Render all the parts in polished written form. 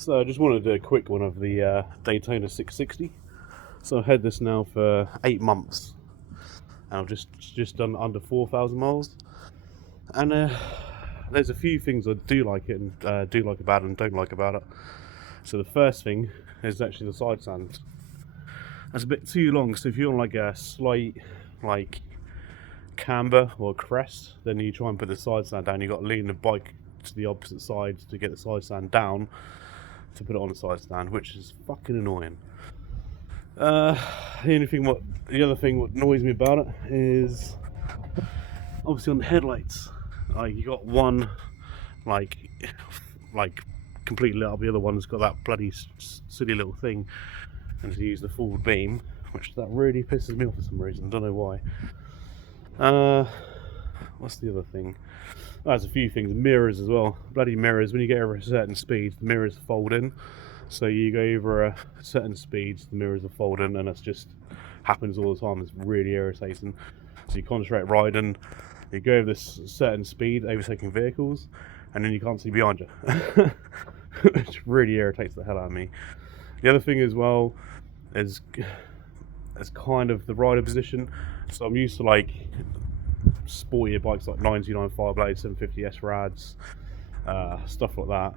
So I just wanted to do a quick one of the Daytona 660. So I've had this now for 8 months, and I've just done under 4,000 miles. And there's a few things I do like it and do like about it and don't like about it. So the first thing is actually the side stand. That's a bit too long. So if you want like a slight like camber or crest, then you try and put the side stand down. You've got to lean the bike to the opposite side to get the side stand down to put it on the side stand, which is fucking annoying. Uh, the other thing what annoys me about it is obviously on the headlights. Like you got one like like completely lit up, the other one's got that bloody silly little thing, and to use the forward beam, which that really pisses me off for some reason. Don't know why. What's the other thing? There's a few things. Mirrors as well. Bloody mirrors. When you get over a certain speed, the mirrors fold in. So you go over a certain speeds, the mirrors are folding, and it just happens all the time. It's really irritating. So you concentrate riding, you go over this certain speed, overtaking vehicles, and then you can't see behind you, which really irritates the hell out of me. The other thing as well is kind of the rider position. So I'm used to like sportier bikes like 99 Fireblade, 750S Rads, stuff like that.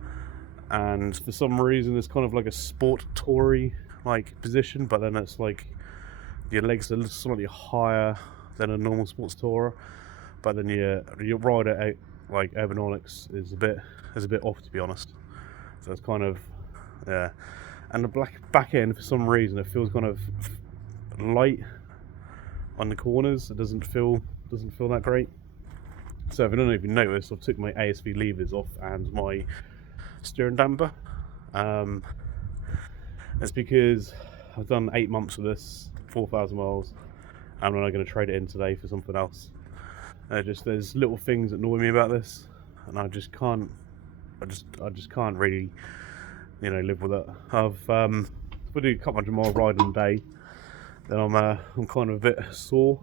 And for some reason, it's kind of like a sport toury like position, but then it's like your legs are slightly higher than a normal sports tourer. But then your rider out like ergonomics is a bit off, to be honest. So it's kind of and the back end, for some reason, it feels kind of light on the corners. It doesn't feel that great. So if I don't know if you noticed, I've took my ASV levers off and my steering damper. It's because I've done 8 months of this, 4,000 miles, and I'm not going to trade it in today for something else. There's little things that annoy me about this, and I just can't really, live with it. If I do a couple hundred mile riding a day, then I'm kind of a bit sore,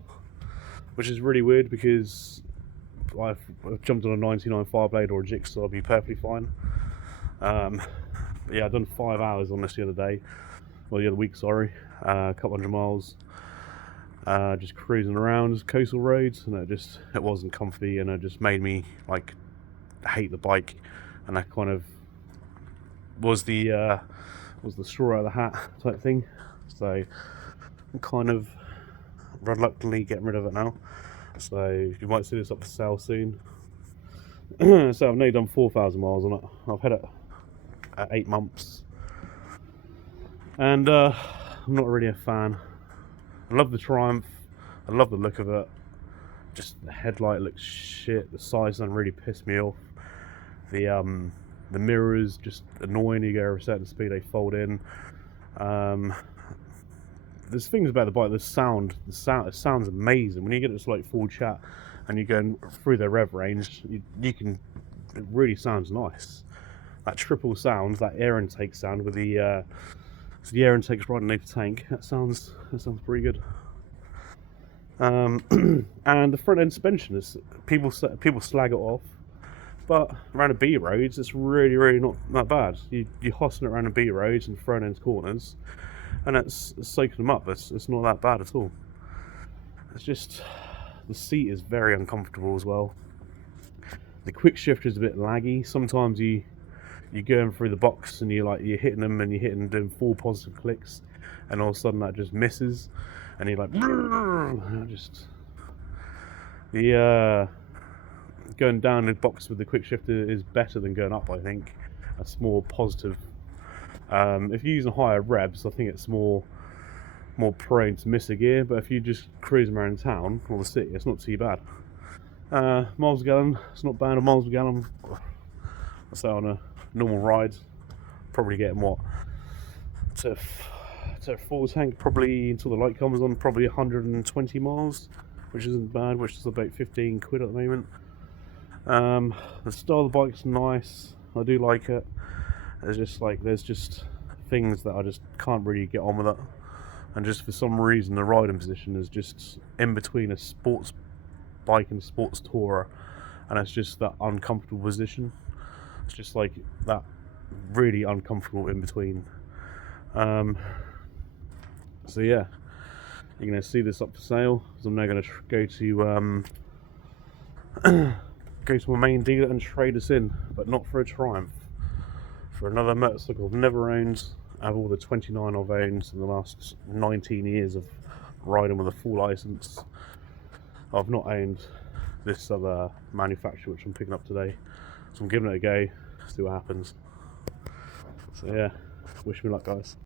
which is really weird because I've jumped on a 99 Fireblade or a Jigsaw, I'll be perfectly fine. Yeah, I've done 5 hours on this the other week, sorry. A couple hundred miles, just cruising around coastal roads, and it wasn't comfy, and it just made me like hate the bike, and that kind of was the straw out of the hat type thing. So I'm kind of reluctantly getting rid of it now. So you might see this up for sale soon. So I've now done 4,000 miles on it. I've had it at 8 months, and I'm not really a fan. I love the Triumph. I love the look of it. Just the headlight looks shit. The size doesn't really piss me off. The mirrors just annoying. You go over a certain speed, they fold in. There's things about the bike. The sound. It sounds amazing when you get this like full chat and you're going through their rev range. You can. It really sounds nice. That triple sound, that air intake sound with the air intake's right underneath the tank. That sounds pretty good. And the front end suspension is people slag it off, but around the B roads it's really not bad. You hosting it around the B roads and front end corners, and it's soaking them up. It's not that bad at all. It's just the seat is very uncomfortable as well. The quick shifter is a bit laggy. Sometimes you're going through the box and you're hitting them and you're doing 4 positive clicks, and all of a sudden that just misses, and you're like, going down the box with the quick shifter is better than going up. I think that's more positive. If you're using higher revs, I think it's more prone to miss a gear. But if you just cruising around town or the city, it's not too bad. Miles per gallon, it's not bad. A miles per gallon, I say on a normal ride, probably getting to full tank, probably until the light comes on, probably 120 miles, which isn't bad, which is about 15 quid at the moment. The style of the bike's nice. I do like it. There's just things that I just can't really get on with it, and just for some reason the riding position is just in between a sports bike and a sports tourer, and it's just that uncomfortable position. It's just like that really uncomfortable in between. So yeah, you're going to see this up for sale. So I'm now going to go to go to my main dealer and trade this in, but not for a Triumph, for another motorcycle I've never owned. Out of all the 29 I've owned in the last 19 years of riding with a full license, I've not owned this other manufacturer which I'm picking up today. So I'm giving it a go, see what happens. So yeah, wish me luck, guys.